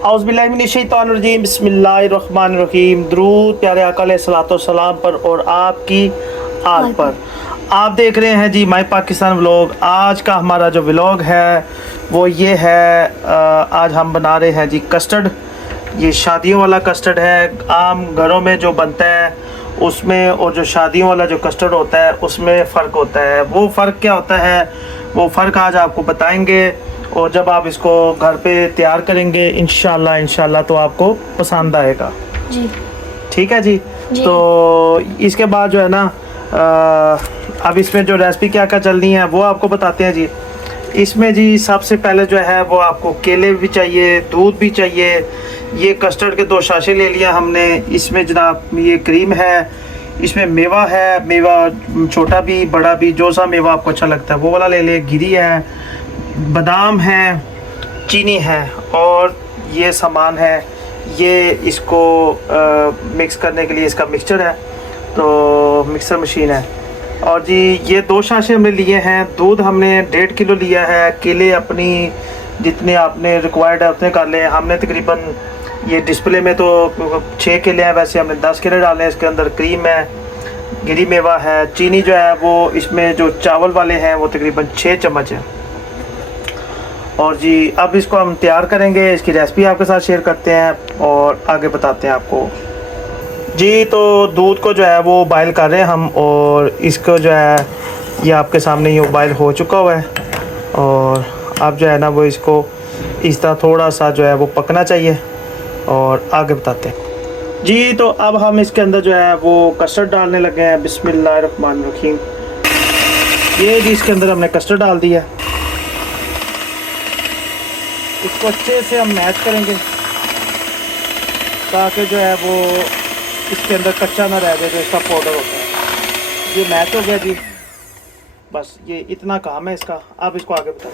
औज़ुबिल्लाहिमिनश्शैतानिर्रजीम बिस्मिल्लाहिर्रहमानिर्रहीम। दुरूद प्यारे आका अलैहिस्सलातो वस्सलाम पर और आपकी आल पर। आप देख रहे हैं जी माय पाकिस्तान व्लॉग। आज का हमारा जो व्लॉग है वो ये है, आज हम बना रहे हैं जी कस्टर्ड। ये शादियों वाला कस्टर्ड है। आम घरों में जो बनता है उसमें और जो शादियों वाला जो कस्टर्ड होता है उसमें फ़र्क होता है। वो फ़र्क क्या होता है वो फ़र्क आज आपको बताएंगे, और जब आप इसको घर पे तैयार करेंगे इंशाल्लाह तो आपको पसंद आएगा जी। ठीक है जी। तो इसके बाद जो है ना, अब इसमें जो रेसिपी क्या क्या चलनी है वो आपको बताते हैं जी। इसमें जी सबसे पहले जो है वो आपको केले भी चाहिए, दूध भी चाहिए। ये कस्टर्ड के 2 शाशे ले लिया हमने। इसमें जनाब ये क्रीम है, इसमें मेवा है, मेवा छोटा भी बड़ा भी जो सा मेवा आपको अच्छा लगता है वो वाला ले ले। गिरी है, बादाम है, चीनी है, और ये सामान है। ये इसको मिक्स करने के लिए इसका मिक्सचर है, तो मिक्सर मशीन है। और जी ये 2 शाशे हमने लिए हैं। दूध हमने 1.5 किलो लिया है। केले अपनी जितने आपने रिक्वायर्ड है उतने कर लें। हमने तकरीबन ये डिस्प्ले में तो 6 केले हैं, वैसे हमने 10 केले डाले हैं। इसके अंदर क्रीम है, गिरी मेवा है, चीनी जो है वो इसमें जो चावल वाले हैं वो तकरीबन 6 चम्मच है। और जी अब इसको हम तैयार करेंगे, इसकी रेसिपी आपके साथ शेयर करते हैं और आगे बताते हैं आपको जी। तो दूध को जो है वो बॉयल कर रहे हैं हम, और इसको जो है ये आपके सामने ये बॉयल हो चुका हुआ है। और अब जो है ना वो इसको इस तरह थोड़ा सा जो है वो पकना चाहिए, और आगे बताते हैं जी। तो अब हम इसके अंदर जो है वो कस्टर्ड डालने लगे हैं। बिस्मिल्लाहिर्रहमानिर्रहीम। ये जी इसके अंदर हमने कस्टर्ड डाल दिया। इसको अच्छे से हम मैच करेंगे ताकि जो है वो इसके अंदर कच्चा ना रह जाए जो इसका पाउडर होता है। ये मैच हो गया जी, बस ये इतना काम है इसका। अब इसको आगे बताएं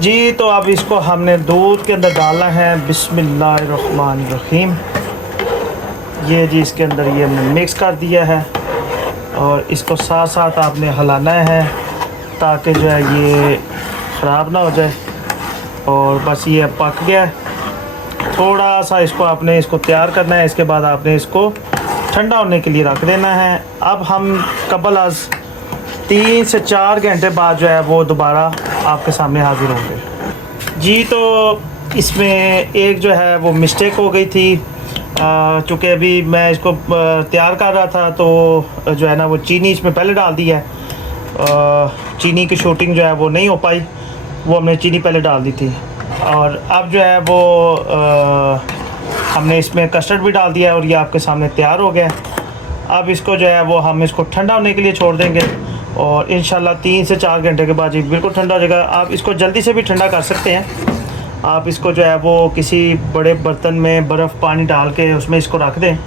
जी। तो अब इसको हमने दूध के अंदर डालना है। बिस्मिल्लाहिर्रहमानिर्रहीम। ये जी इसके अंदर ये हमने मिक्स कर दिया है, और इसको साथ साथ आपने हिलाना है ताकि जो है ये ख़राब ना हो जाए। और बस ये पक गया। थोड़ा सा इसको आपने इसको तैयार करना है। इसके बाद आपने इसको ठंडा होने के लिए रख देना है। अब हम कबल आज 3 से 4 घंटे बाद जो है वो दोबारा आपके सामने हाजिर होंगे जी। तो इसमें एक जो है वो मिस्टेक हो गई थी, चूँकि अभी मैं इसको तैयार कर रहा था तो जो है ना वो चीनी इसमें पहले डाल दी है। चीनी की शूटिंग जो है वो नहीं हो पाई, वो हमने चीनी पहले डाल दी थी। और अब जो है वो हमने इसमें कस्टर्ड भी डाल दिया है, और ये आपके सामने तैयार हो गया। अब इसको जो है वो हम इसको ठंडा होने के लिए छोड़ देंगे, और इंशाल्लाह 3 से 4 घंटे के बाद ये बिल्कुल ठंडा हो जाएगा। आप इसको जल्दी से भी ठंडा कर सकते हैं। आप इसको जो है वो किसी बड़े बर्तन में बर्फ़ पानी डाल के उसमें इसको रख दें,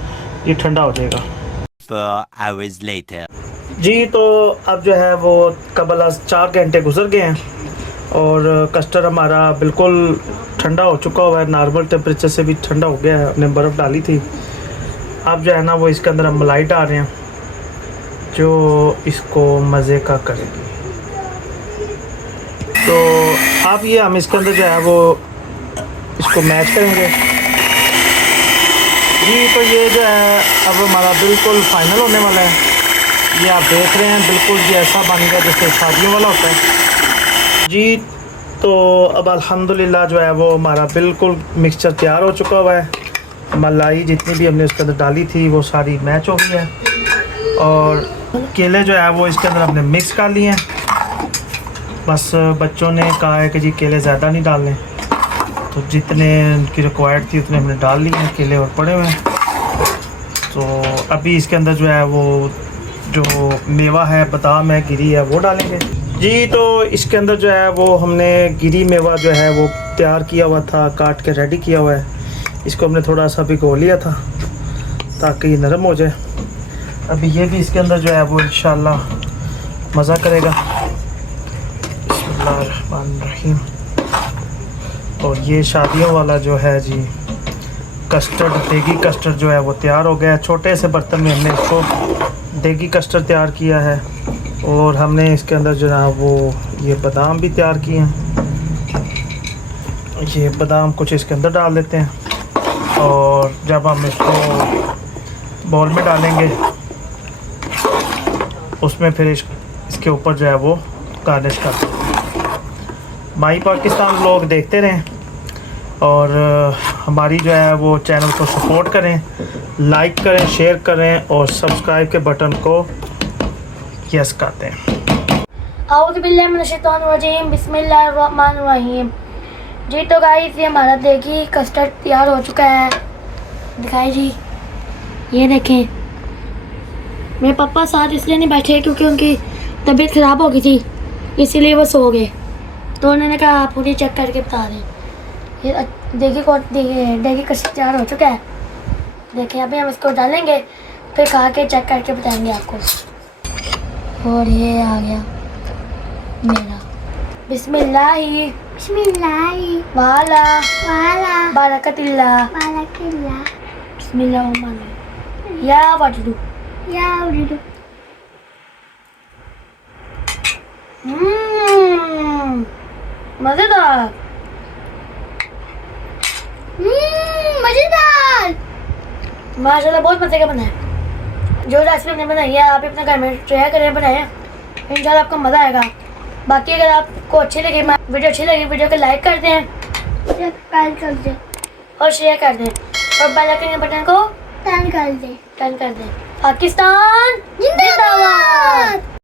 ये ठंडा हो जाएगा 4 hours later. जी। तो अब जो है वो कबल आज 4 घंटे गुजर गए हैं, और कस्टर्ड हमारा बिल्कुल ठंडा हो चुका हुआ है। नॉर्मल टेम्परेचर से भी ठंडा हो गया है, हमने बर्फ़ डाली थी। अब जो है ना वो इसके अंदर हम मलाई डाल रहे हैं जो इसको मज़े का करेगी। तो अब ये हम इसके अंदर जो है वो इसको मैच करेंगे जी। तो ये जो है अब हमारा बिल्कुल फ़ाइनल होने वाला है। ये आप देख रहे हैं बिल्कुल ये ऐसा बन गया जैसे शादियों वाला होता है जी। तो अब अल्हम्दुलिल्लाह जो है वो हमारा बिल्कुल मिक्सचर तैयार हो चुका हुआ है। मलाई जितनी भी हमने उसके अंदर डाली थी वो सारी मैच हो गई है, और केले जो है वो इसके अंदर हमने मिक्स कर लिए हैं। बस बच्चों ने कहा है कि जी केले ज़्यादा नहीं डालने, तो जितने उनकी रिक्वायर्ड थी उतने हमने डाल लिए हैं केले, और पड़े हुए हैं। तो अभी इसके अंदर जो है वो जो मेवा है, बादाम है, गिरी है, वो डालेंगे जी। तो इसके अंदर जो है वो हमने गिरी मेवा जो है वो तैयार किया हुआ था, काट के रेडी किया हुआ है। इसको हमने थोड़ा सा भिगो लिया था ताकि ये नरम हो जाए। अभी ये भी इसके अंदर जो है वो इंशाल्लाह मज़ा करेगा। बिस्मिल्लाहिर्रहमानिर्रहीम। और ये शादियों वाला जो है जी कस्टर्ड, देगी कस्टर्ड जो है वो तैयार हो गया है। छोटे से बर्तन में हमने इसको देगी कस्टर्ड तैयार किया है, और हमने इसके अंदर जो है वो ये बादाम भी तैयार किए हैं। ये बादाम कुछ इसके अंदर डाल देते हैं और जब हम इसको बाउल में डालेंगे उसमें फिर इसके ऊपर जो है वो गार्निश कर देते हैं। माई पाकिस्तान लोग देखते रहें और हमारी जो है वो चैनल को सपोर्ट करें, लाइक करें, शेयर करें और सब्सक्राइब के बटन को यस कर दें। आऊज़ु बिल्लाहि मिनश शैतानिर रजीम, बिस्मिल्लाहिर रहमानिर रहीम। जी तो गाइस ये हमारा देखिए कस्टर्ड तैयार हो चुका है। दिखाई जी, ये देखें। मेरे पापा साथ इसलिए नहीं बैठे क्योंकि उनकी तबीयत ख़राब हो गई थी, इसीलिए वो सो गए। तो उन्होंने कहा आप पूरी चेक करके बता दें। ये देखिए कस्टर्ड तैयार हो चुका है। देखिए अभी हम इसको डालेंगे, फिर खा के चेक करके बताएंगे आपको। और ये आ गया मेरा। बिस्मिल्लाही बिस्मिल्लाहि वाला वाला बारकतिल्लाह बारकिल्लाह बिस्मिल्लाह या वजदू। या उर्दू। मज़ेदार। मजेदार। माशाल्लाह बहुत मज़े का बना है। जो रेसिपी हमने बनाई है आप अपने घर में ट्राई करें, बनाएं, इंशाल्लाह आपको मज़ा आएगा। बाकी अगर आपको अच्छी लगी वीडियो को लाइक कर दें, सब्सक्राइब कर दे और शेयर कर दें और बेल आइकन के बटन को टर्न कर दे। टर्न कर दें। पाकिस्तान जिंदाबाद।